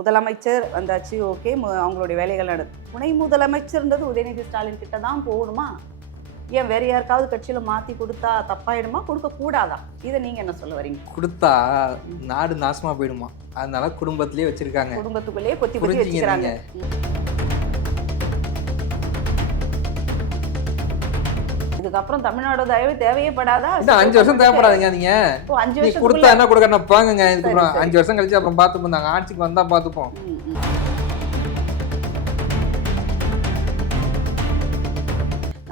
முதலமைச்சர் வந்தாச்சு ஓகே அவங்களுடைய வேலைகள் நட துணை முதலமைச்சர்ன்றது உதயநிதி ஸ்டாலின் கிட்ட தான் போகணுமா? ஏன் வேற யாருக்காவது கட்சியில மாத்தி கொடுத்தா தப்பாயிடுமா? கொடுக்க கூடாதா? இதை நீங்க என்ன சொல்ல வரீங்க? கொடுத்தா நாடு நாசமா போயிடுமா? அதனால குடும்பத்திலேயே வச்சிருக்காங்க. குடும்பத்துக்குள்ளேயே கொத்தி கொத்தி வச்சுக்கிறாங்க. இதுக்கப்புறம் தமிழ்நாடு தயவு தேவையே படாதா அஞ்சு வருஷம் தேவைப்படாதுங்க நீங்க? அஞ்சு வருஷத்துக்குள்ள? கொடுத்தா என்ன கொடுக்கணும்? பாருங்க சரி, இதுக்கப்புறம். அஞ்சு வருஷம் கழிச்சு அப்புறம் பார்த்துப்போம். நாங்கள் ஆட்சிக்கு வந்தா பார்த்துப்போம்.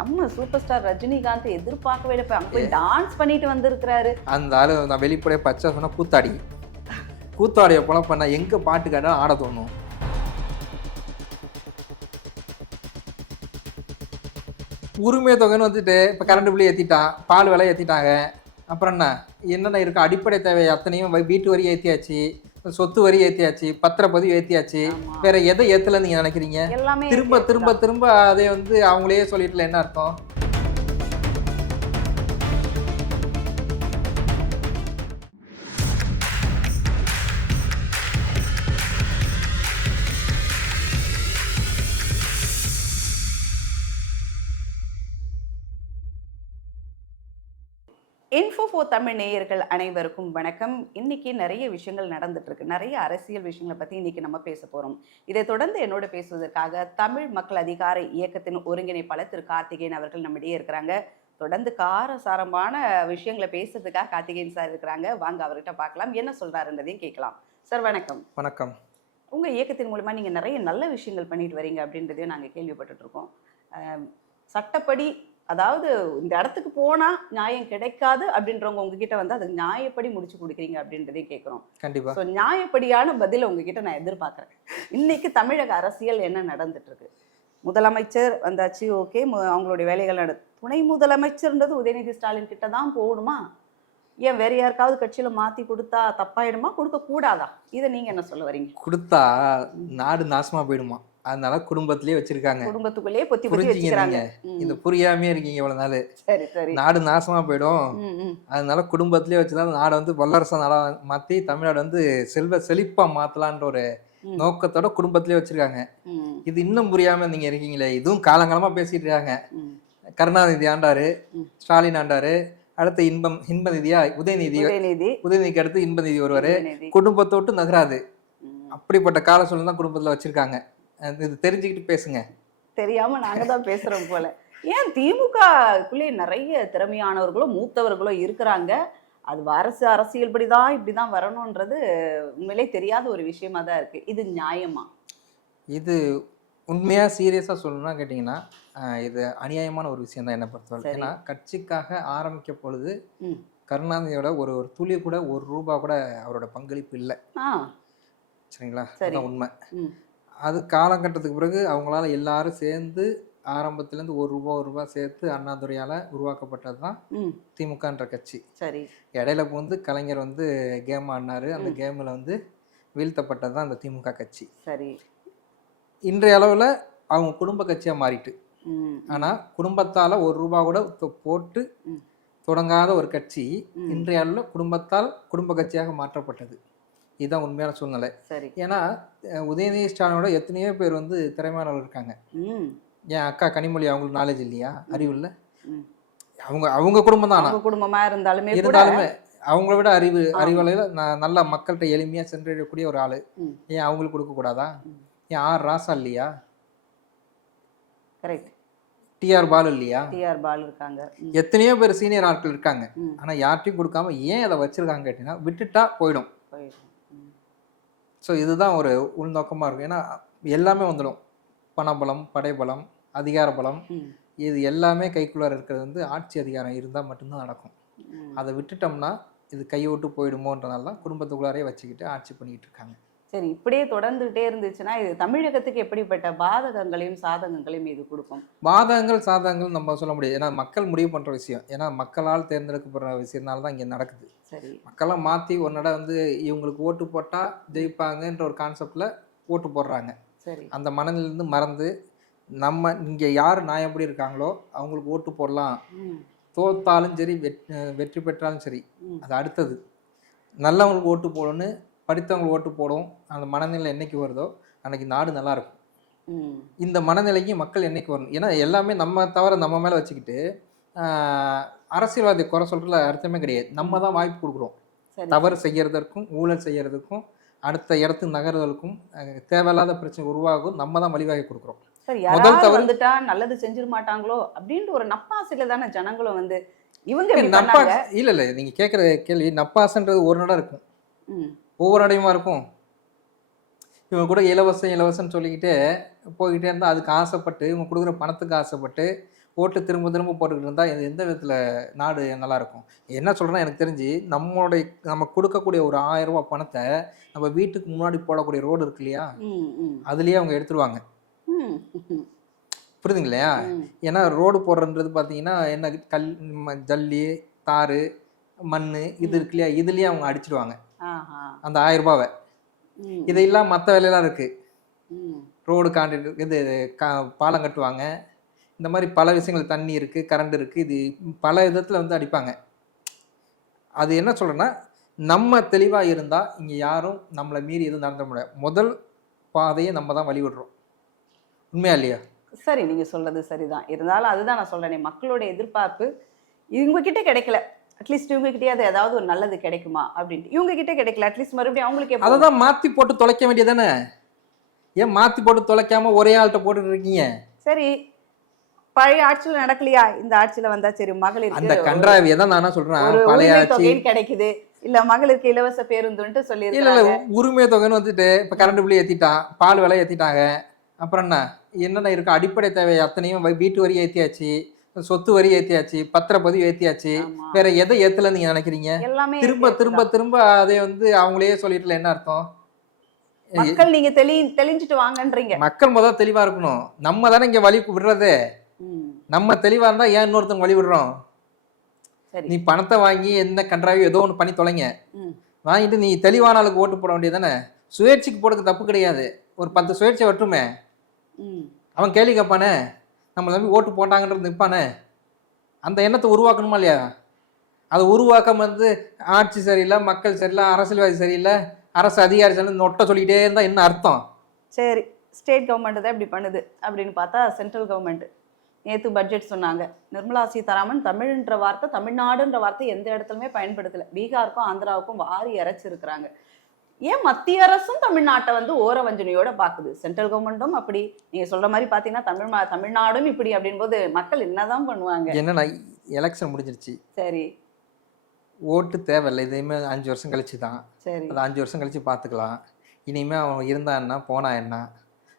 நம்ம சூப்பர் ஸ்டார் ரஜினிகாந்த் எதிர்பார்க்கவே இல்லை. அங்க போய் டான்ஸ் பண்ணிட்டு வந்திருக்கிறாரு. அந்த ஆளு நான் வெளிப்படையாக பச்சை சொன்னா கூத்தாடி. கூத்தாடியை போல பண்ணா எங்க பாட்டு கேட்டாலும் ஆட தோணும். உரிமை தொகைன்னு வந்துட்டு இப்போ கரண்ட் பில்லு ஏற்றிட்டான் பால் விலை ஏற்றிட்டாங்க அப்புறம் என்ன? என்னென்ன இருக்கு? அடிப்படை தேவை அத்தனையும் வை- வீட்டு வரி ஏற்றியாச்சு சொத்து வரி ஏற்றியாச்சு பத்திரப்பதிவு ஏற்றியாச்சு. வேற எதை ஏற்றலன்னு நீங்கள் நினைக்கிறீங்க? திரும்ப. திரும்ப திரும்ப அதை வந்து அவங்களே சொல்லிட்டுல என்ன அர்த்தம்? இன்ஃபோ ஃபோ தமிழ் நேயர்கள் அனைவருக்கும் வணக்கம். இன்னைக்கு நிறைய விஷயங்கள் நடந்துட்டு இருக்கு. நிறைய அரசியல் விஷயங்களை பத்தி இன்னைக்கு நம்ம பேச போறோம். இதை தொடர்ந்து என்னோட பேசுவதற்காக தமிழ் மக்கள் அதிகார இயக்கத்தின் ஒருங்கிணைப்பாளர் திரு கார்த்திகேயன் அவர்கள் நம்மிடையே இருக்கிறாங்க. தொடர்ந்து காரசாரமான விஷயங்களை பேசுறதுக்காக கார்த்திகேயன் சார் இருக்கிறாங்க. வாங்க அவர்கிட்ட பார்க்கலாம். என்ன சொல்றாருன்றதையும் கேட்கலாம். சார் வணக்கம். வணக்கம். உங்க இயக்கத்தின் மூலமா நீங்க நிறைய நல்ல விஷயங்கள் பண்ணிட்டு வரீங்க அப்படின்றதையும் நாங்க கேள்விப்பட்டுட்டு இருக்கோம். அஹ் சட்டப்படி அதாவது இந்த இடத்துக்கு போனா நியாயம் கிடைக்காது அப்படின்றவங்க உங்ககிட்ட வந்து அது நியாயப்படி முடிச்சு கொடுக்குறீங்க அப்படின்றதையும் கேட்குறோம். கண்டிப்பா. ஸோ நியாயப்படியான பதில உங்ககிட்ட நான் எதிர்பார்க்குறேன். இன்னைக்கு தமிழக அரசியல் என்ன நடந்துட்டு இருக்கு முதலமைச்சர் வந்தாச்சு ஓகே அவங்களுடைய வேலைகள் நட துணை முதலமைச்சர்ன்றது உதயநிதி ஸ்டாலின் கிட்ட தான் போகணுமா? ஏன் வேற யாருக்காவது கட்சியில மாத்தி கொடுத்தா தப்பாயிடுமா? கொடுக்க கூடாதா இதை நீங்க என்ன சொல்ல வரீங்க? கொடுத்தா நாடு நாசமா போயிடுமா? அதனால குடும்பத்திலேயே வச்சிருக்காங்க. குடும்பத்துக்குள்ளேயே பொத்தி பொத்தி ம், இந்த புரியாமே இருக்கீங்க இவ்வளவு நாள். சரி சரி. நாடு நாசமா போயிடும். அதனால குடும்பத்திலேயே வச்சுதான் நாடை வந்து வல்லரசு நாடா மாத்தி தமிழ்நாடு வந்து செல்வ செழிப்பா மாத்தலான்ற ஒரு. நோக்கத்தோட குடும்பத்திலேயே வச்சிருக்காங்க. இது இன்னும் புரியாம நீங்க இருக்கீங்களே. இதுவும் காலங்காலமா பேசிட்டு இருக்காங்க. கருணாநிதி ஆண்டாரு. ஸ்டாலின் ஆண்டாரு அடுத்து இன்பம் இன்பநிதியா உதயநிதி உதயநிதி. உதயநிதிக்கு அடுத்து இன்பநிதி வருவாரு உதயநிதி. குடும்பத்தோட்டு நகராது. அப்படிப்பட்ட கால சூழ்நிலை தான் குடும்பத்துல வச்சிருக்காங்க. இது தெரிஞ்சுக்கிட்டு பேசுங்க. தெரியாம நாங்க தான் பேசுறோம் போல. ஏன் திமுகக்குள்ளே நிறைய திறமையானவர்களோ மூத்தவர்களோ இருக்கிறாங்க? அது அரசு அரசியல்படி தான் இப்படிதான் வரணும்ன்றது உண்மையிலே தெரியாத ஒரு விஷயமா தான் இருக்கு. இது நியாயமா? இது உண்மையா சீரியஸா சொல்லணும்னா கேட்டிங்கன்னா இது அநியாயமான ஒரு விஷயம் தான் என்ன பொறுத்தவரை. ஏன்னா கட்சிக்காக ஆரம்பிக்க பொழுது. கருணாநிதியோட ஒரு ஒரு துளி கூட ஒரு ரூபா கூட அவரோட பங்களிப்பு இல்லை. ஆ. சரிங்களா? உண்மை. அது காலகட்டத்துக்கு பிறகு அவங்களால எல்லாரும் சேர்ந்து ஆரம்பத்துலேருந்து ஒரு ரூபா ஒரு ரூபா சேர்த்து அண்ணாதுரையால் உருவாக்கப்பட்டது தான் திமுகன்ற கட்சி. சரி. இடையில வந்து கலைஞர் வந்து கேம் ஆடினாரு. அந்த. கேமில் வந்து வீழ்த்தப்பட்டது தான் அந்த திமுக கட்சி. சரி. இன்றைய அளவில் அவங்க குடும்ப கட்சியாக மாறிட்டு. ஆனால் குடும்பத்தால் ஒரு ரூபா கூட போட்டு. தொடங்காத ஒரு கட்சி. இன்றைய அளவில் குடும்பத்தால் குடும்ப கட்சியாக மாற்றப்பட்டது. இதுதான் உண்மையான சூழ்நிலை. சரி. ஏன்னா உதயநிதி ஸ்டாலினோட எத்தனையோ பேர் வந்து திறமையானவர்கள் இருக்காங்க. என் அக்கா கனிமொழி அவங்களுக்கு நாலேஜ் இல்லையா? அறிவு இல்லை. அவங்க அவங்க குடும்பம் தான் குடும்பமா இருந்தாலுமே இருந்தாலுமே அவங்கள விட அறிவு நான் நல்ல மக்கள்கிட்ட எளிமையாக சென்றடையக்கூடிய ஒரு ஆள். ஏன் அவங்களுக்கு கொடுக்கக்கூடாதா. ஏன் ஆர் ராசா இல்லையா? கரெக்ட். டிஆர் பாலு இல்லையா? டிஆர் பால் இருக்காங்க. எத்தனையோ பேர் சீனியர் ஆட்கள் இருக்காங்க. ம். ஆனால் யார்ட்டையும் கொடுக்காம ஏன் அதை வச்சிருக்காங்க கேட்டிங்கன்னா விட்டுட்டா போயிடும். போயிடும். ஸோ இதுதான் ஒரு உள்நோக்கமாக இருக்கும். ஏன்னா எல்லாமே வந்துடும். பணபலம் படைபலம் அதிகார பலம். இது எல்லாமே கைக்குள்ளார இருக்கிறது வந்து ஆட்சி அதிகாரம் இருந்தால் மட்டும்தான் நடக்கும். அதை விட்டுட்டோம்னா இது கையை விட்டு போயிடுமோன்றனால தான் குடும்பத்துக்குள்ளாரே வச்சுக்கிட்டு ஆட்சி பண்ணிக்கிட்டு இருக்காங்க. சரி இப்படியே தொடர்ந்துகிட்டே இருந்துச்சுன்னா இது தமிழகத்துக்கு எப்படிப்பட்ட பாதகங்களையும் சாதகங்களையும் இது கொடுக்கும்? பாதகங்கள் சாதகங்கள் நம்ம சொல்ல முடியாது. ஏன்னா மக்கள் முடிவு பண்ணுற விஷயம். ஏன்னா மக்களால் தேர்ந்தெடுக்கப்படுற விஷயத்தினால தான் இங்கே நடக்குது. சரி. மக்கள்லாம் மாற்றி ஒரு நட வந்து இவங்களுக்கு ஓட்டு போட்டால் ஜெயிப்பாங்கன்ற ஒரு கான்செப்டில் ஓட்டு போடுறாங்க. சரி. அந்த மனநிலிருந்து மறந்து நம்ம இங்கே யார் நியாயப்படி இருக்காங்களோ அவங்களுக்கு ஓட்டு போடலாம். தோத்தாலும் சரி வெற்றி பெற்றாலும் சரி. அது அடுத்தது. நல்லவங்களுக்கு ஓட்டு போடணும்னு படித்தவங்க ஓட்டு போடும் அந்த மனநிலை என்னைக்கு வருதோ அன்னைக்கு நாடு நல்லா இருக்கும் இந்த மனநிலைக்கு மக்கள் என்னைக்கு வரணும்? ஏன்னா எல்லாமே நம்ம தவிர நம்ம மேலே வச்சுக்கிட்டு அரசியல்வாதி குறை சொல்றதுல அர்த்தமே கிடையாது. நம்ம தான் வாய்ப்பு கொடுக்குறோம். தவறு செய்யறதற்கும் ஊழல் செய்யறதுக்கும் அடுத்த இடத்துக்கு நகர்வதற்கும் அஹ், தேவையில்லாத பிரச்சனை உருவாகும். நம்ம தான் வழிவகை கொடுக்குறோம். சரி முதல் தவறு- வந்துட்டா நல்லது செஞ்சிட மாட்டாங்களோ அப்படின்ற ஒரு நப்பாசையில தானே ஜனங்களும் வந்து இவங்க நப்பா இல்ல இல்ல நீங்க கேட்குற கேள்வி நப்பாசன்றது ஒரு நடம் இருக்கும். ஒவ்வொரு நடையுமா இருக்கும்? இவங்க கூட இலவசம் இலவசம்னு சொல்லிக்கிட்டு போய்கிட்டே இருந்தால் அதுக்கு ஆசைப்பட்டு இவங்க கொடுக்குற பணத்துக்கு ஆசைப்பட்டு ஓட்டு திரும்ப திரும்ப போட்டுக்கிட்டு இருந்தால் இது எந்த விதத்தில் நாடு நல்லா இருக்கும்? என்ன சொல்கிறேன்னா எனக்கு தெரிஞ்சு நம்மளுடைய நம்ம கொடுக்கக்கூடிய ஒரு ஆயிரம் ரூபாய் பணத்தை நம்ம வீட்டுக்கு முன்னாடி போடக்கூடிய ரோடு இருக்கு இல்லையா? அதுலேயே அவங்க எடுத்துருவாங்க. புரியுதுங்க இல்லையா ஏன்னா ரோடு போடுறன்றது பார்த்தீங்கன்னா என்ன கல் ஜல்லி தார் மண் இது இருக்கு இல்லையா? இதுலேயே அவங்க அடிச்சிடுவாங்க அந்த ஆயிரம் ரூபாவை இது மற்ற வேலையெல்லாம் இருக்குது ம். ரோடு கான்ட்ராக்ட் இது பாலம் கட்டுவாங்க. இந்த மாதிரி பல விஷயங்கள் தண்ணி இருக்குது கரண்ட் இருக்குது இது பல விதத்தில் வந்து அடிப்பாங்க. அது என்ன சொல்கிறேன்னா நம்ம தெளிவாக இருந்தால் இங்கே யாரும் நம்மளை மீறி எதுவும் நடந்துட முடியாது. முதல் பாதையை நம்ம தான் வழிவிடுறோம். உண்மையா இல்லையா? சரி நீங்க சொல்றது சரிதான். இருந்தாலும் அதுதான் நான் சொல்றேனே மக்களோட எதிர்பார்ப்பு இவங்க கிட்ட கிடைக்கல. அட்லீஸ்ட் இவங்க கிட்டயாவது ஏதாவது ஒரு நல்லது கிடைக்குமா அப்படின்ட்டு. இவங்க கிட்ட கிடைக்கல அட்லீஸ்ட் மறுபடியும் அவங்களுக்கே அதை தான் மாற்றி போட்டு தொலைக்க வேண்டியதானே ஏன் மாற்றி போட்டு தொலைக்காம ஒரே ஆள்கிட்ட போட்டுட்டு இருக்கீங்க? சரி பழைய ஆட்சியில நடக்கலையா? இந்த ஆட்சியில வந்தா சரி அந்த மகளிருக்கு கன்றாவியை தான் நான் ஒரு பழைய ஆட்சி. கிடைக்குது. இல்ல மகளிருக்கு இலவச பேருந்துன்ட்டு சொல்லி இல்ல இல்ல உரிமை தொகைன்னு வந்துட்டு இப்ப கரண்ட் பில் ஏத்திட்டான் பால் விலை ஏத்திட்டாங்க. அப்புறம் என்ன? என்னென்ன இருக்கு? அடிப்படை தேவை அத்தனையும் வீட்டு வரி ஏத்தியாச்சு. சொத்து வரி ஏத்தியாச்சு பத்திரப்பதிவு ஏத்தியாச்சு. வேற எதை ஏத்தல நீங்க நினைக்கிறீங்க? திரும்ப திரும்ப தான். திரும்ப அதை வந்து அவங்களே சொல்லிட்டுல என்ன அர்த்தம்? மக்கள் நீங்க தெளி தெளிஞ்சிட்டு வாங்கன்றீங்க. மக்கள் முதல்ல தெளிவா இருக்கணும். நம்ம தானே இங்க வழி விடுறது. நம்ம தெளிவா இருந்தா ஏன் இன்னொருத்தவங்க வழி விடுறோம்? நீ பணத்தை வாங்கி என்ன கன்றாவியோ ஏதோ ஒன்று பண்ணி தொலைங்க. வாங்கிட்டு நீ தெளிவான ஆளுக்கு ஓட்டு போட வேண்டியதானே சுயேட்சைக்கு போடுறது தப்பு கிடையாது. ஒரு பத்து சுயேட்சை வட்டுமே. அவன் கேள்வி கேட்பானே? நம்மளை நம்பி ஓட்டு போட்டாங்கன்றது நிற்பானே? அந்த எண்ணத்தை உருவாக்கணுமா இல்லையா? அதை உருவாக்கம் வந்து ஆட்சி சரியில்லை மக்கள் சரியில்லை அரசியல்வாதி சரியில்லை அரசு அதிகாரி சரியில்லை நொட்ட சொல்லிக்கிட்டே இருந்தால் என்ன அர்த்தம்? சரி ஸ்டேட் கவர்மெண்ட் தான் இப்படி பண்ணுது அப்படின்னு பார்த்தா சென்ட்ரல் கவர்மெண்ட். நேற்று பட்ஜெட் சொன்னாங்க. நிர்மலா சீதாராமன் தமிழ்ன்ற வார்த்தை தமிழ்நாடுன்ற வார்த்தை எந்த இடத்துலையுமே பயன்படுத்தலை. பீகாருக்கும் ஆந்திராவுக்கும் வாரி இறைச்சிருக்கிறாங்க. ஏன் மத்திய அரசும் தமிழ்நாட்டை வந்து ஓர வஞ்சனையோட பாக்குது? சென்ட்ரல் கவர்மெண்ட்டும் அப்படி. நீங்க சொல்ற மாதிரி பாத்தீங்கன்னா தமிழ் தமிழ்நாடும் இப்படி அப்படின் போது மக்கள் என்னதான் பண்ணுவாங்க? என்னன்னா எலெக்ஷன் முடிஞ்சிருச்சு. சரி. ஓட்டு தேவையில்லை. இதையுமே அஞ்சு வருஷம் கழிச்சு தான். சரி. அது அஞ்சு வருஷம் கழிச்சு பார்த்துக்கலாம் இனிமே அவன் இருந்தா என்ன போனா என்ன?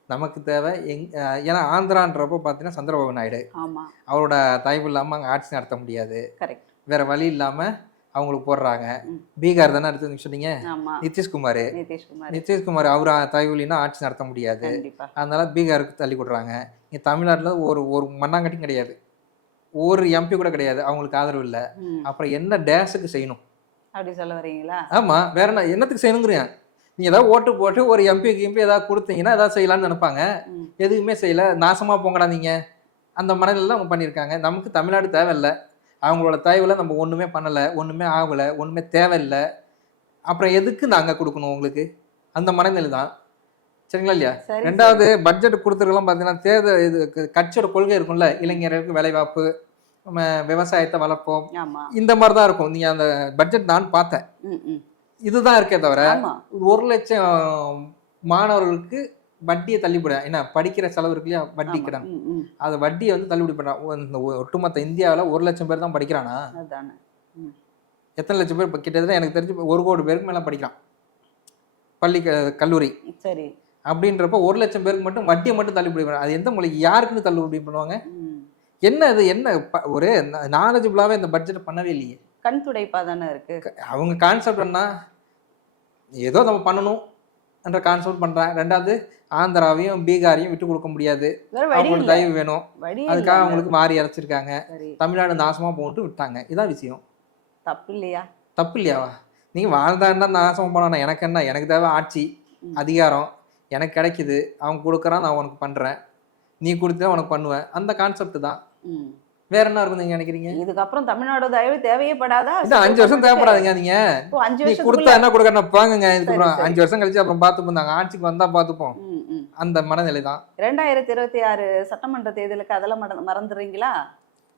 நமக்கு தேவை எங் ஏன்னா ஆந்திரான்றப்போ பார்த்தீங்கன்னா சந்திரபாபு நாயுடு. ஆமா. அவரோட தயவு இல்லாமல் அங்கே ஆட்சி நடத்த முடியாது. கரெக்ட் வேற வழி இல்லாமல் அவங்களுக்கு போடுறாங்க. பீகார் தானே அடுத்து சொன்னீங்க? நிதிஷ்குமார். நிதிஷ்குமார். அவர் தயவு இல்லைன்னா ஆட்சி நடத்த முடியாது. அதனால பீகாருக்கு தள்ளி கொடுறாங்க இங்கே தமிழ்நாட்டில் ஒரு ஒரு மண்ணாங்கட்டியும் கிடையாது. ஒரு எம்பி கூட கிடையாது. அவங்களுக்கு ஆதரவு இல்லை. அப்புறம் என்ன டேஷுக்கு செய்யணும்? அப்படி சொல்ல வரீங்களா? ஆமாம் வேற என்ன என்னத்துக்கு செய்யணுங்கிறேன் நீங்கள் ஏதாவது ஓட்டு போட்டு ஒரு எம்பிக்கு எம்பி ஏதாவது கொடுத்தீங்கன்னா ஏதாவது செய்யலாம்னு நினைப்பாங்க. எதுவுமே செய்யல. நாசமா போங்கடா நீங்க அந்த மனநிலை அவங்க பண்ணியிருக்காங்க. நமக்கு தமிழ்நாடு தேவையில்லை. அவங்களோட தயவுல நம்ம ஒண்ணுமே பண்ணல ஒண்ணுமே ஆகல ஒண்ணுமே தேவையில்லை. அப்புறம் எதுக்கு நாங்க கொடுக்கணும் உங்களுக்கு? அந்த மனநிலை தான். சரிங்களா இல்லையா? ரெண்டாவது பட்ஜெட் கொடுத்துருக்கலாம் பார்த்தீங்கன்னா தேர்தல் இது க- கட்சியோட கொள்கை இருக்கும்ல. இளைஞர்களுக்கு வேலைவாய்ப்பு நம்ம விவசாயத்தை வளர்ப்போம். இந்த மாதிரி தான் இருக்கும். நீங்க அந்த பட்ஜெட் நான் பார்த்தேன். இதுதான் இருக்கே தவிர ஒரு லட்சம் மாணவர்களுக்கு வட்டியை தள்ளிவிட என்ன படிக்கிற செலவு இருக்கு இல்லையா? வட்டி. கடன். அது வட்டியை வந்து தள்ளுபடி பண்றான் ஒ- இந்த ஒட்டுமொத்த இந்தியாவில் ஒரு லட்சம் பேர் தான் படிக்கிறானா? எத்தனை லட்சம் பேர்? கிட்டத்தட்ட எனக்கு தெரிஞ்சு ஒரு கோடி பேருக்கு மேலே படிக்கிறான். பள்ளி கல்லூரி. சரி. அப்படின்றப்ப ஒரு லட்சம் பேருக்கு மட்டும் வட்டியை மட்டும் தள்ளுபடி பண்ணுறாங்க அது எந்த மொழி யாருக்குன்னு தள்ளுபடி பண்ணுவாங்க. என்ன இது? என்ன ஒரு நாலேஜபிளாகவே இந்த பட்ஜெட்டை பண்ணவே இல்லையே. கண் துடைப்பா தானே இருக்கு. அவங்க கான்செப்ட் என்ன? ஏதோ நம்ம பண்ணணும் என்ற கான்செப்ட் பண்றாங்க ரெண்டாவது ஆந்திராவையும் பீகாரையும் விட்டு கொடுக்க முடியாது. இல்ல. தயவு வேணும். அதுக்காக அவங்களுக்கு மாறி இறைச்சிருக்காங்க. சரி. தமிழ்நாடு நாசமா போட்டு விட்டாங்க. இதான் விஷயம். தப்பு இல்லையா? தப்பு இல்லையாவா? நீங்க வாழ்ந்தாண்டா நாசமா போனா எனக்கு என்ன? எனக்கு தேவை ஆட்சி. அதிகாரம். எனக்கு கிடைக்குது. அவன் கொடுக்குறான் நான் உனக்கு பண்றேன். நீ கொடுத்தா உனக்கு பண்ணுவேன். அந்த கான்செப்ட் தான். வேற என்ன இருக்கும் நீங்க நினைக்கிறீங்க? இதுக்கப்புறம் தமிழ்நாடு தயவு தேவையே படாதா அஞ்சு வருஷம் தேவைப்படாதுங்க நீங்க. அஞ்சு நீ கொடுத்தா என்ன கொடுக்கணும் பாங்குங்க இதுக்கப்புறம். அஞ்சு வருஷம் கழிச்சு அப்புறம் பார்த்துப்போம் நாங்க. ஆட்சிக்கு வந்தா பார்த்துப்போம். ம், ம். அந்த மனநிலை தான் ரெண்டாயிரத்தி இருபத்தி ஆறு சட்டமன்ற தேர்தலுக்கு அதெல்லாம் மறந்து- மறந்துடுறீங்களா?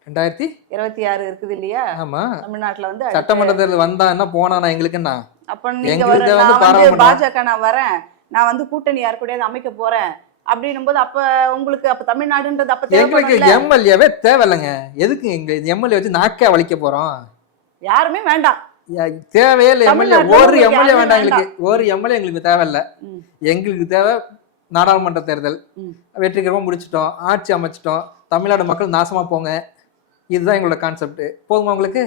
ரெண்டாயிரத்தி? இருபத்தி ஆறு இருக்குது இல்லையா? ஆமா. தமிழ்நாட்டுல வந்து சட்டமன்ற தேர்தல் வந்தா என்ன போனா எங்களுக்கு என்ன? அப்ப நீங்க வந்து நான். பாஜக நான் வரேன். நான் வந்து கூட்டணி யார் கூடயாவது அமைக்க போறேன். அப்படின்னும் போது அப்ப உங்களுக்கு அப்ப தமிழ்நாடுன்றது அப்ப எங்களுக்கு எம்எல்ஏவே தேவையில்லைங்க. எதுக்கு எங்க எம்எல்ஏ வச்சு நாக்கே வலிக்க போறோம்? யாருமே வேண்டாம். தேவையே இல்லை எம்எல்ஏ. ஒரு எம்எல்ஏ வேண்டாம் எங்களுக்கு. ஒரு எம்எல்ஏ எங்களுக்கு தேவையில்ல. எங்களுக்கு தேவை நாடாளுமன்ற தேர்தல். வெற்றிகரமாக முடிச்சிட்டோம். ஆட்சி அமைச்சிட்டோம். தமிழ்நாடு மக்கள் நாசமா போங்க. இதுதான் எங்களோட கான்செப்ட் போதுமா உங்களுக்கு?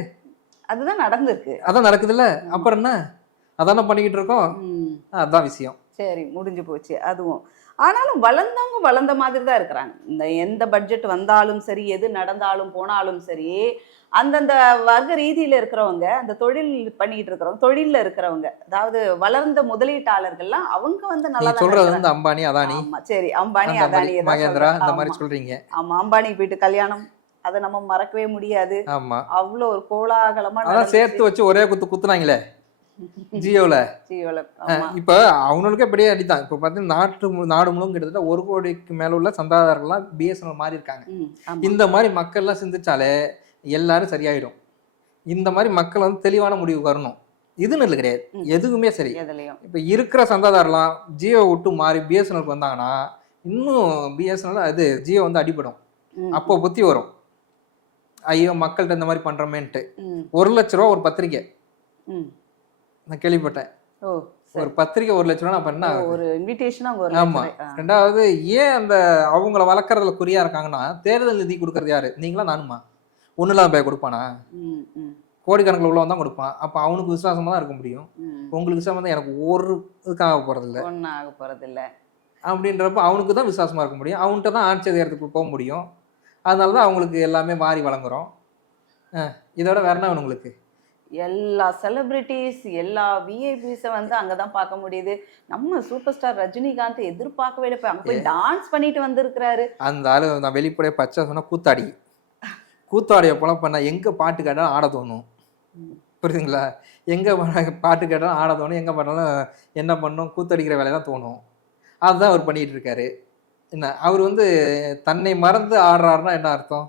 அதுதான் நடந்திருக்கு. அதான் நடக்குதுல்ல? அப்புறம் என்ன? அதானே பண்ணிக்கிட்டு இருக்கோம். அதான் விஷயம். சரி முடிஞ்சு போச்சு. அதுவும். ஆனாலும் வளர்ந்தவங்க வளர்ந்த மாதிரி தான் இருக்கிறாங்க. இந்த எந்த பட்ஜெட் வந்தாலும் சரி எது நடந்தாலும் போனாலும் சரி அந்தந்த வர்க்க ரீதியில இருக்கிறவங்க அந்த தொழில் பண்ணிட்டு இருக்கிறவங்க தொழில்ல இருக்கிறவங்க அதாவது வளர்ந்த முதலீட்டாளர்கள்லாம் அவங்க வந்து நல்லா சொல்றது. வந்து அம்பானி அதானி? சரி அம்பானி அதானி எல்லாம் மகேந்திரா. இந்த மாதிரி. சொல்றீங்க. ஆமா அம்பானி வீட்டு கல்யாணம் அதை நம்ம மறக்கவே முடியாது. ஆமா. அவ்வளோ ஒரு கோலாகலமா அதான் சேர்த்து வச்சு ஒரே குத்து குத்துனாங்களே? ஜியோல? ஜியோல இப்ப அவங்களுக்கு பெரிய அடிதான். இப்ப பாத்தீங்கன்னா நாட்டு நாடு முழுவதும் கிட்டத்தட்ட ஒரு கோடிக்கு மேல உள்ள சந்தாதாரர்கள்லாம் பிஎஸ்என்எல் மாறி இருக்காங்க. இந்த மாதிரி மக்கள்லாம் சிந்திச்சாலே எல்லாரும் சரியாயிடும். இந்த மாதிரி மக்கள் வந்து தெளிவான முடிவுக்கு வரணும். இதுன்னு இல்லை கிடையாது. எதுவுமே சரி. இப்ப இருக்கிற சந்தாதாரலாம் ஜியோ விட்டு மாறி பிஎஸ்என்எல்க்கு வந்தாங்கன்னா இன்னும் பிஎஸ்என்எல் அது ஜியோ வந்து அடிபடும். அப்போ புத்தி வரும். ஐயோ மக்கள்கிட்ட இந்த மாதிரி பண்றோமேன்ட்டு. ஒரு லட்ச ரூபா ஒரு பத்திரிக்கை. நான் கேள்விப்பட்டேன். ஒரு பத்திரிக்கை ஒரு லட்ச ரூபா நான் பண்ண ஒரு இன்விடேஷன். ரெண்டாவது ஏன் அந்த அவங்கள வளர்க்குறதுல குறியா இருக்காங்கன்னா தேர்தல் நிதி கொடுக்கறது யாரு? நீங்களா நானுமா? ஒன்றும் இல்லாம போய் கொடுப்பானா கோடிக்கணக்கில் உள்ளவன் தான் கொடுப்பான். அப்போ அவனுக்கு விசுவாசமா தான் இருக்க முடியும். உங்களுக்கு சம்மந்தம் எனக்கு ஒரு இதுக்காக போறது இல்ல ஒண்ணும் ஆக போறது இல்ல அப்படின்றப்ப அவனுக்கு தான் விசுவாசமா இருக்க முடியும். அவன்கிட்ட தான் ஆட்சி அதிகாரத்துக்கு போக முடியும். அதனால தான் அவங்களுக்கு எல்லாமே மாறி வழங்குறோம் இதோட வேற என்ன வேணும் உங்களுக்கு? எல்லா செலிபிரிட்டிஸ் எல்லா விஐபிஸை வந்து அங்கதான் பார்க்க முடியுது. நம்ம சூப்பர் ஸ்டார் ரஜினிகாந்த் எதிர்பார்க்கவே இல்லை. போய் அங்க போய் டான்ஸ் பண்ணிட்டு வந்திருக்கிறாரு. அந்த ஆளு நான் வெளிப்படையாக பச்சை சொன்னா கூத்தாடி. கூத்தாடைய போல எங்கே பாட்டு கேட்டாலும் ஆட தோணும். புரியுதுங்களா? எங்கே பாட்டு கேட்டாலும் ஆட தோணும். எங்கே பண்ணாலும் என்ன பண்ணும்? கூத்தடிக்கிற வேலையை தான் தோணும். அதுதான் அவர் பண்ணிகிட்டு இருக்காரு என்ன அவர் வந்து தன்னை மறந்து ஆடுறாருன்னா என்ன அர்த்தம்?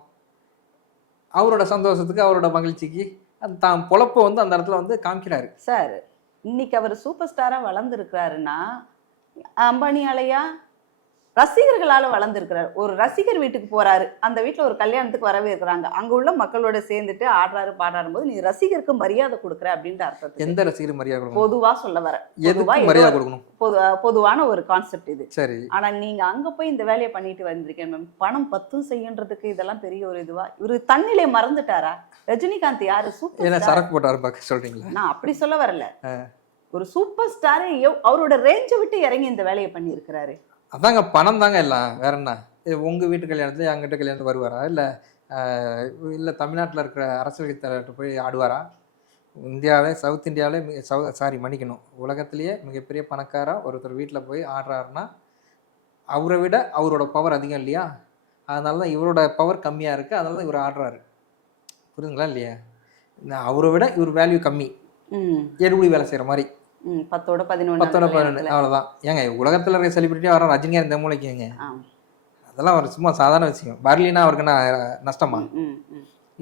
அவரோட சந்தோஷத்துக்கு அவரோட மகிழ்ச்சிக்கு தான் பொழப்ப வந்து அந்த இடத்துல வந்து காமிக்கிறாரு. சார் இன்னைக்கு அவர் சூப்பர் ஸ்டாராக வளர்ந்துருக்கிறாருன்னா அம்பானி அலையா ரசிகர்களால வளர்ந்துருக்கிறாரு. ஒரு ரசிகர் வீட்டுக்கு போறாரு. அந்த வீட்ல ஒரு கல்யாணத்துக்கு வரவே இருக்கிறாங்க அங்க உள்ள மக்களோட சேர்ந்துட்டு ஆடுறாரு பாடுறாரு போது நீ ரசிகருக்கு மரியாதை கொடுக்குற அப்படின்ற அர்த்தத்துக்கு. எந்த ரசிகர் மரியாதை கொடுக்கணும்? பொதுவா சொல்ல வர. பொதுவா எதுக்கு ஏதோ மரியாதை கொடுக்கணும்? பொது பொதுவான ஒரு கான்செப்ட் இது. சரி. ஆனா நீங்க அங்க போய் இந்த வேலையை பண்ணிட்டு வந்திருக்கேன் மேம் பணம் பத்தும் செய்யன்றதுக்கு இதெல்லாம் பெரிய ஒரு இதுவா? இவரு தன்னிலை மறந்துட்டாரா? ரஜினிகாந்த் யாரு? சூப்பர் சரக்கு போட்டாரு பார்க்க சொல்றீங்களா? நான் அப்படி சொல்ல வரல. ஒரு சூப்பர் ஸ்டாரே அவரோட ரேஞ்சை விட்டு இறங்கி இந்த வேலையை பண்ணியிருக்கிறாரு. அதாங்க பணம் தாங்க எல்லாம் வேற என்ன? இது உங்க வீட்டு கல்யாணத்துல என்கிட்ட கல்யாணத்துக்கு வருவாரா? இல்ல இல்ல தமிழ்நாட்டுல இருக்கிற அரசியல் தலைவர்கிட்ட போய் ஆடுவாரா? இந்தியாவிலே சவுத் இந்தியாவிலே மிக சவு சாரி மன்னிக்கணும். உலகத்திலேயே மிகப்பெரிய பணக்காரா ஒருத்தர் வீட்டில் போய் ஆடுறாருன்னா அவரை விட அவரோட பவர் அதிகம் இல்லையா? அதனால தான் இவரோட பவர் கம்மியாக இருக்குது அதனால தான் இவர் ஆடுறாரு. புரியுதுங்களா இல்லையா? நான் அவரை விட இவர் வேல்யூ கம்மி. எடுபடி வேலை செய்கிற மாதிரி. பத்தோட பதினொன்று பத்தோட பதினொன்று அவ்வளோதான் ஏங்க உலகத்தில் இருக்க செலிபிரிட்டியாக வர ரஜினிகாந்த் இந்த மூளைக்குங்க. அதெல்லாம் ஒரு சும்மா சாதாரண விஷயம். வரலினா அவருக்கு நான் நஷ்டமா?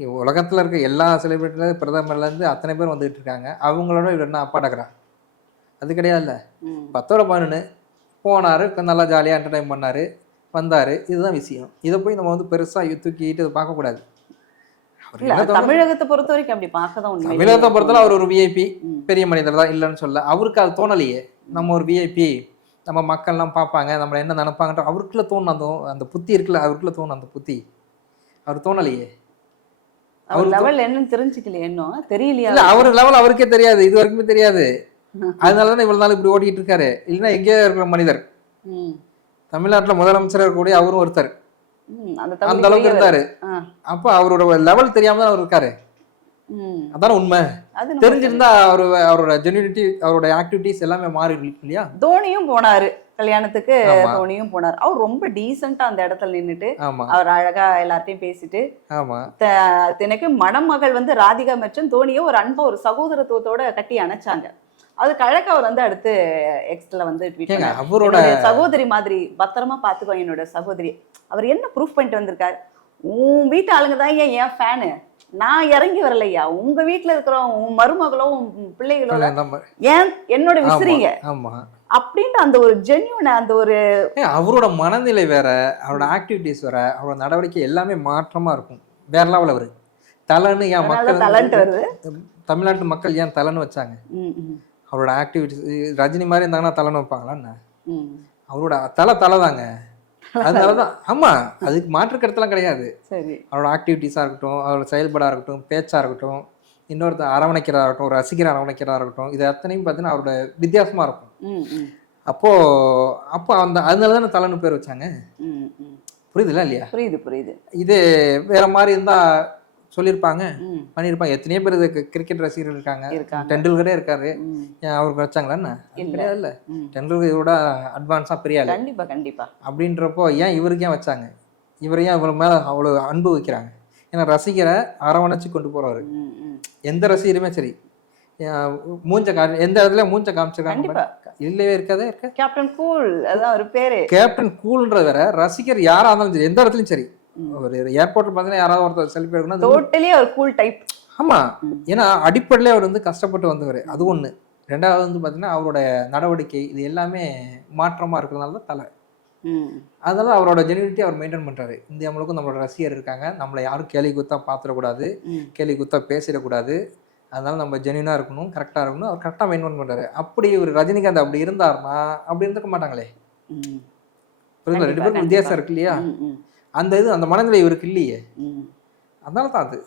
உலகத்தில் இருக்க எல்லா செலிபிரிட்டில பிரதமர்லேருந்து அத்தனை பேர் வந்துகிட்டு இருக்காங்க. அவங்களோட இவர் என்ன அப்பாடக்கிறா அது கிடையாதுல்ல. பத்தோட பதினொன்று போனார் நல்லா ஜாலியாக என்டர்டைன் பண்ணார் வந்தார். இதுதான் விஷயம். இதை போய் நம்ம வந்து பெருசாக தூக்கிட்டு பார்க்கக்கூடாது அவர் இல்ல என்ன தோணுதோ- தமிழகத்தை பொறுத்த வரைக்கும் அப்படி பார்க்க தான் உண்மை. தமிழகத்தை பொறுத்தவரை அவர் ஒரு விஐபி. பெரிய மனிதர் தான் இல்லைன்னு சொல்ல. அவருக்கு அது தோணலையே. நம்ம ஒரு விஐபி நம்ம மக்கள்லாம் பார்ப்பாங்க நம்மளை என்ன நினைப்பாங்கன்ற அவருக்குள்ள தோணும் அந்த அந்த புத்தி இருக்குல்ல அவருக்குள்ள தோணும் அந்த புத்தி. அவர் தோணலையே. அவர் லெவல் என்னன்னு தெரிஞ்சுக்கலையே இன்னும். தெரியலையா? இல்ல அவர் லெவல் அவருக்கே தெரியாது. இது வரைக்குமே தெரியாது. அதனால தான் இவ்வளவு நாள் இப்படி ஓடிட்டு இருக்காரு. இல்லைன்னா எங்கேயோ இருக்கிற மனிதர். தமிழ்நாட்டுல முதலமைச்சராக இருக்கக்கூடிய அவரும் ஒருத்தர். அந்த அளவுக்கு. இருந்தாரு. அப்போ அவரோட லெவல் தெரியாம தான் அவர் இருக்காரு. அதான உண்மை. தெரிஞ்சிருந்தா அவர் அவரோட ஜென்யூனிட்டி அவரோட ஆக்டிவிட்டிஸ் எல்லாமே மாறி இல்லையா? தோனியும் போனாரு. கல்யாணத்துக்கு. தோனியும் போனார். அவர் ரொம்ப டீசெண்டா அந்த இடத்துல நின்னுட்டு அவர் அழகா எல்லார்ட்டையும் பேசிட்டு ஆமா. எனக்கு மணமகள் வந்து ராதிகா மற்றும் தோனியை ஒரு அன்பா ஒரு சகோதரத்துவத்தோட கட்டி அணைச்சாங்க. அதுக்கு அழகா அவர் வந்து அடுத்து எக்ஸ்ல வந்து ட்வீட் அவரோட சகோதரி மாதிரி பத்திரமா பாத்துக்கோ என்னோட சகோதரி. அவர் என்ன ப்ரூஃப் பண்ணிட்டு வந்திருக்காரு? உன் வீட்டு ஆளுங்க தான் ஏன் என் ஃபேனு நான் இறங்கி வரலையா உங்க வீட்டுல இருக்கிறவங்க உன் மருமகளோ உன் பிள்ளைகளோ ஏன் என்னோட விசிறீங்க? ஆமா. அப்படின்ற அந்த ஒரு ஜென்யூன் அந்த ஒரு ஏன் அவரோட மனநிலை வேற அவரோட ஆக்டிவிட்டிஸ் வேற அவரோட நடவடிக்கை எல்லாமே மாற்றமா இருக்கும். வேற லெவல் அவரு. தலைன்னு ஏன் மக்கள் தமிழ்நாட்டு மக்கள் ஏன் தலைன்னு வச்சாங்க? அவரோட ஆக்டிவிட்டிஸ் ரஜினி மாதிரி இருந்தாங்கன்னா தலைன்னு வைப்பாங்களா என்ன. அவரோட தலை தலை தாங்க அதனாலதான் ஆமா அதுக்கு மாற்று கருத்தெல்லாம் கிடையாது. அவரோட ஆக்டிவிட்டீஸாக இருக்கட்டும் அவரோட செயல்பாடாக இருக்கட்டும் பேச்சாக இருக்கட்டும் இன்னொருத்தர் அரவணைக்கிறதா இருக்கட்டும் ஒரு ரசிகர் அரவணைக்கிறதா இருக்கட்டும் இது அத்தனையும் பார்த்தீங்கன்னா அவரோட வித்தியாசமா இருக்கும். அப்போ அப்போ அந்த அதனால தானே தலைன்னு பேர் வச்சாங்க. புரியுதுல இல்லையா? புரியுது புரியுது. இது வேற மாதிரி இருந்தா சொல்லியிருப்பாங்க. பண்ணியிருப்பாங்க. எத்தனையோ பேர் கிரிக்கெட் ரசிகர்கள் இருக்காங்க. டெண்டுல்கரே இருக்காரு. அவருக்கு வச்சாங்களா என்ன? இல்ல. கிடையாது இல்ல. டெண்டுல்கர் இதோட அட்வான்ஸாக பெரிய கண்டிப்பா கண்டிப்பா. அப்படின்றப்போ ஏன் இவருக்கு ஏன் வச்சாங்க? இவரை ஏன் இவ்வளோ மேலே அவ்வளோ அன்பு வைக்கிறாங்க? ஏன்னா ரசிகரை அரவணைச்சு கொண்டு ம். எந்த ரசிகருமே சரி. மூஞ்ச கா எந்த இடத்துல மூஞ்ச காமிச்சிருக்காங்க இல்லவே இருக்காதே இருக்க? கேப்டன் கூல் அதான் ஒரு பேரு. கேப்டன் கூல்ன்றது வேற ரசிகர் யாரா இருந்தாலும் சரி எந்த இடத்துலயும் சரி. ஒரு ஏர்போர்ட்ல பார்த்தீங்கன்னா யாராவது ஒருத்தர் செல்ஃபி எடுக்கணும் டோட்டலி ஒரு கூல் டைப் ஆமா. ஏன்னா அடிப்படையிலே அவர் வந்து கஷ்டப்பட்டு வந்தவர். அது ஒண்ணு. ரெண்டாவது வந்து பார்த்தீங்கன்னா அவரோட நடவடிக்கை இது எல்லாமே மாற்றமா இருக்கிறதுனால தான் தலை. அதனால அவரோட ஜெனிவிட்டி அவர் மெயின்டைன் பண்றாரு. இந்தியா முழுக்கும் நம்மளோட ரசிகர் இருக்காங்க. நம்மளை யாரும் கேலி குத்தா பாத்திரக்கூடாது. கேலி குத்தா பேசிடக்கூடாது. அதனால நம்ம ஜெனியூனாக இருக்கணும் கரெக்டாக இருக்கணும். அவர் கரெக்டாக மெயின்டைன் பண்ணுறாரு அப்படி ஒரு ரஜினிகாந்த் அப்படி இருந்தாருன்னா அப்படி இருந்துக்க மாட்டாங்களே. ரெண்டு பேருக்கும் வித்தியாசம். இருக்கு இல்லையா? அந்த இது அந்த மனநிலை இவருக்கு இல்லையே. அதனால தான் அது.